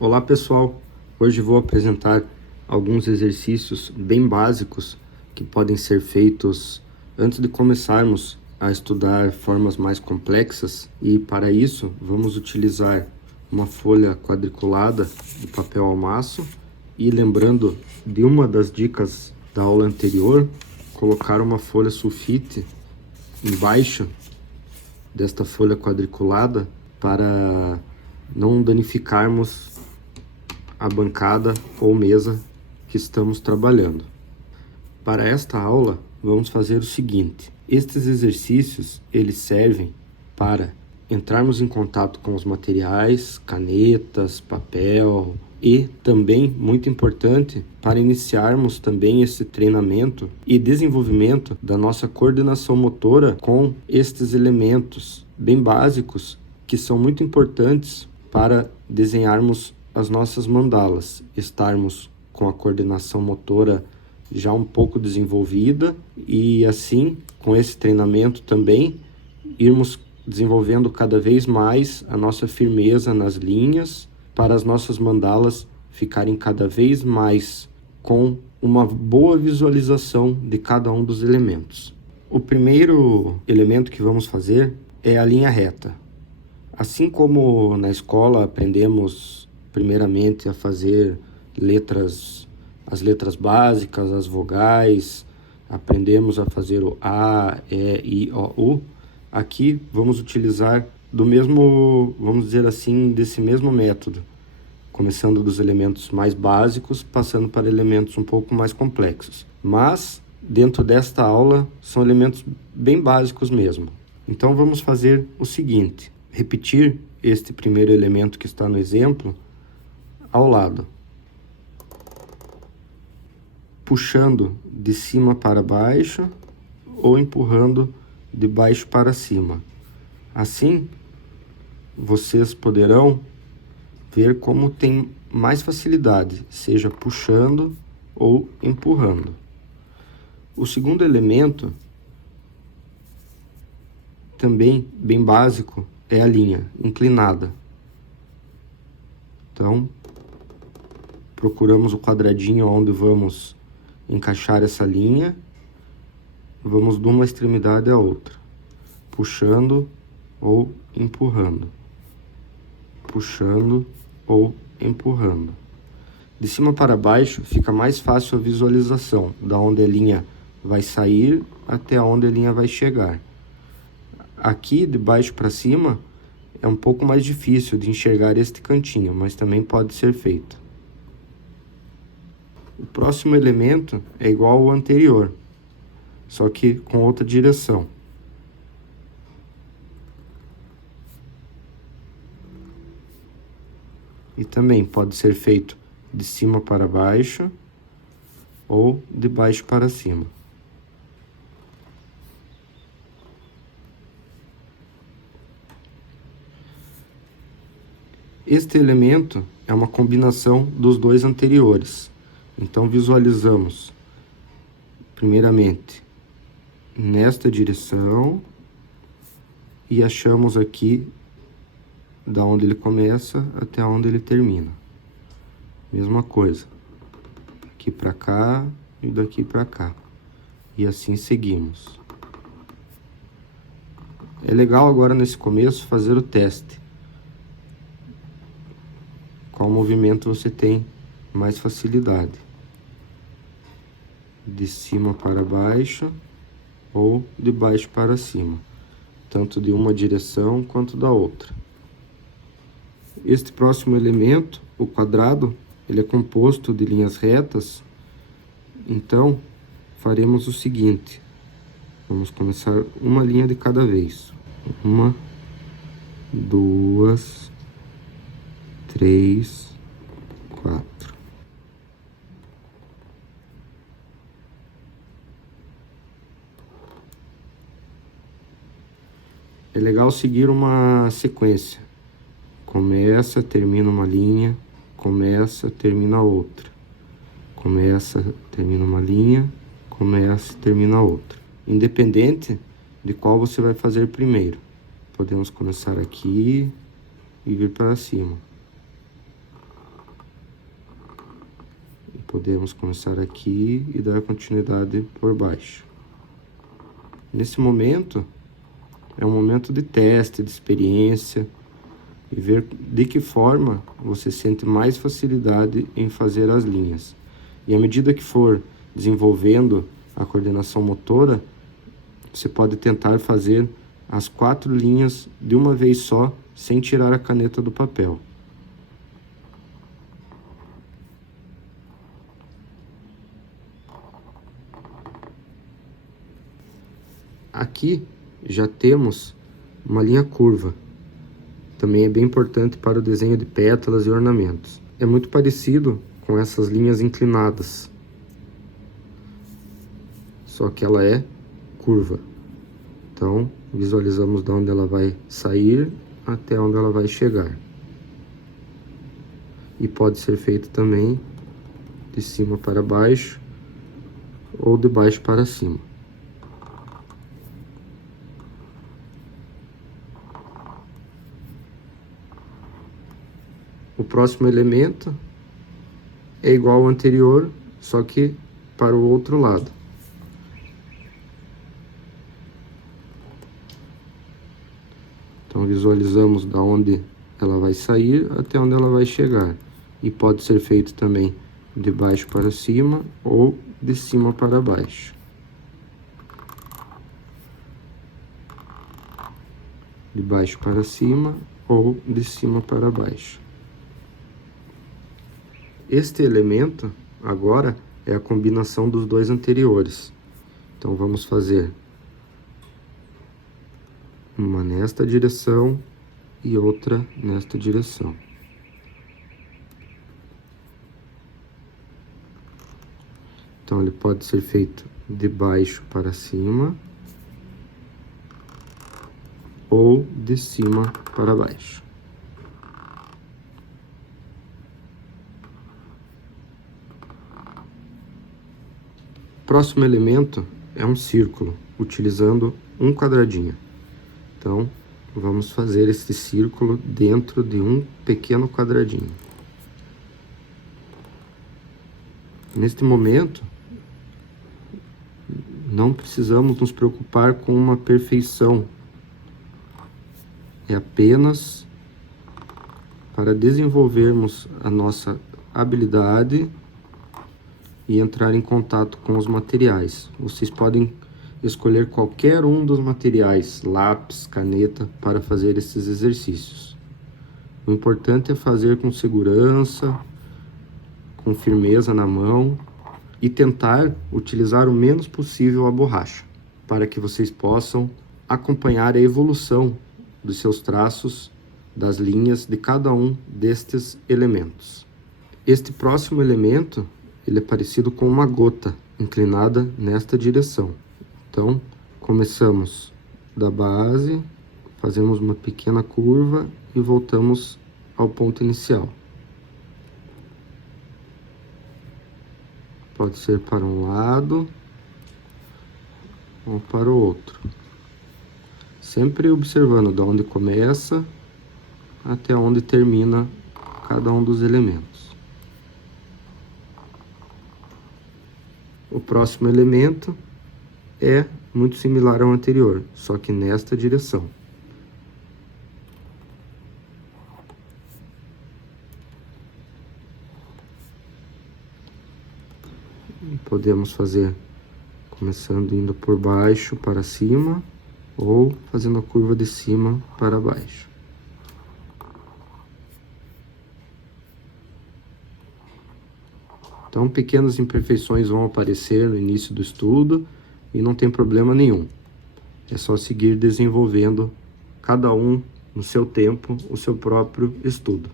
Olá pessoal, hoje vou apresentar alguns exercícios bem básicos que podem ser feitos antes de começarmos a estudar formas mais complexas, e para isso vamos utilizar uma folha quadriculada de papel almaço e, lembrando de uma das dicas da aula anterior, colocar uma folha sulfite embaixo desta folha quadriculada para não danificarmos a bancada ou mesa que estamos trabalhando. Para esta aula, vamos fazer o seguinte: estes exercícios eles servem para entrarmos em contato com os materiais, canetas, papel, e também, muito importante, para iniciarmos também esse treinamento e desenvolvimento da nossa coordenação motora com estes elementos bem básicos que são muito importantes para desenharmos as nossas mandalas, estarmos com a coordenação motora já um pouco desenvolvida e assim, com esse treinamento também, irmos desenvolvendo cada vez mais a nossa firmeza nas linhas para as nossas mandalas ficarem cada vez mais com uma boa visualização de cada um dos elementos. O primeiro elemento que vamos fazer é a linha reta. Assim como na escola aprendemos primeiramente a fazer as letras básicas, as vogais, aprendemos a fazer o A, E, I, O, U. Aqui vamos utilizar do mesmo, vamos dizer assim, desse mesmo método, começando dos elementos mais básicos, passando para elementos um pouco mais complexos. Mas, dentro desta aula, são elementos bem básicos mesmo. Então vamos fazer o seguinte: repetir este primeiro elemento que está no exemplo ao lado, puxando de cima para baixo ou empurrando de baixo para cima. Assim, vocês poderão ver como tem mais facilidade, seja puxando ou empurrando. O segundo elemento, também bem básico, é a linha inclinada. Então, procuramos o quadradinho onde vamos encaixar essa linha, vamos de uma extremidade à outra, puxando ou empurrando, puxando ou empurrando. De cima para baixo fica mais fácil a visualização, da onde a linha vai sair até onde a linha vai chegar. Aqui, de baixo para cima, é um pouco mais difícil de enxergar este cantinho, mas também pode ser feito. O próximo elemento é igual ao anterior, só que com outra direção. E também pode ser feito de cima para baixo ou de baixo para cima. Este elemento é uma combinação dos dois anteriores. Então visualizamos primeiramente nesta direção e achamos aqui da onde ele começa até onde ele termina. Mesma coisa, aqui para cá e daqui para cá. E assim seguimos. É legal agora nesse começo fazer o teste. Qual movimento você tem mais facilidade? De cima para baixo ou de baixo para cima, tanto de uma direção quanto da outra. Este próximo elemento, o quadrado, ele é composto de linhas retas. Então, faremos o seguinte: vamos começar uma linha de cada vez. 1, 2, 3, 4. É legal seguir uma sequência. Começa, termina uma linha, começa, termina outra. Começa, termina uma linha, começa, termina outra. Independente de qual você vai fazer primeiro. Podemos começar aqui e vir para cima. Podemos começar aqui e dar continuidade por baixo. Nesse momento, é um momento de teste, de experiência, e ver de que forma você sente mais facilidade em fazer as linhas. E à medida que for desenvolvendo a coordenação motora, você pode tentar fazer as 4 linhas de uma vez só, sem tirar a caneta do papel. Aqui já temos uma linha curva. Também é bem importante para o desenho de pétalas e ornamentos. É muito parecido com essas linhas inclinadas, só que ela é curva. Então, visualizamos de onde ela vai sair até onde ela vai chegar. E pode ser feito também de cima para baixo ou de baixo para cima. O próximo elemento é igual ao anterior, só que para o outro lado. Então visualizamos da onde ela vai sair até onde ela vai chegar. E pode ser feito também de baixo para cima ou de cima para baixo. De baixo para cima ou de cima para baixo. Este elemento agora é a combinação dos dois anteriores. Então vamos fazer uma nesta direção e outra nesta direção. Então ele pode ser feito de baixo para cima ou de cima para baixo. Próximo elemento é um círculo, utilizando um quadradinho. Então, vamos fazer esse círculo dentro de um pequeno quadradinho. Neste momento, não precisamos nos preocupar com uma perfeição. É apenas para desenvolvermos a nossa habilidade e entrar em contato com os materiais. Vocês podem escolher qualquer um dos materiais, lápis, caneta, para fazer esses exercícios. O importante é fazer com segurança, com firmeza na mão e tentar utilizar o menos possível a borracha, para que vocês possam acompanhar a evolução dos seus traços, das linhas de cada um destes elementos. Este próximo elemento, ele é parecido com uma gota inclinada nesta direção. Então, começamos da base, fazemos uma pequena curva e voltamos ao ponto inicial. Pode ser para um lado ou para o outro. Sempre observando de onde começa até onde termina cada um dos elementos. O próximo elemento é muito similar ao anterior, só que nesta direção. Podemos fazer começando indo por baixo para cima ou fazendo a curva de cima para baixo. Então, pequenas imperfeições vão aparecer no início do estudo e não tem problema nenhum. É só seguir desenvolvendo, cada um no seu tempo, o seu próprio estudo.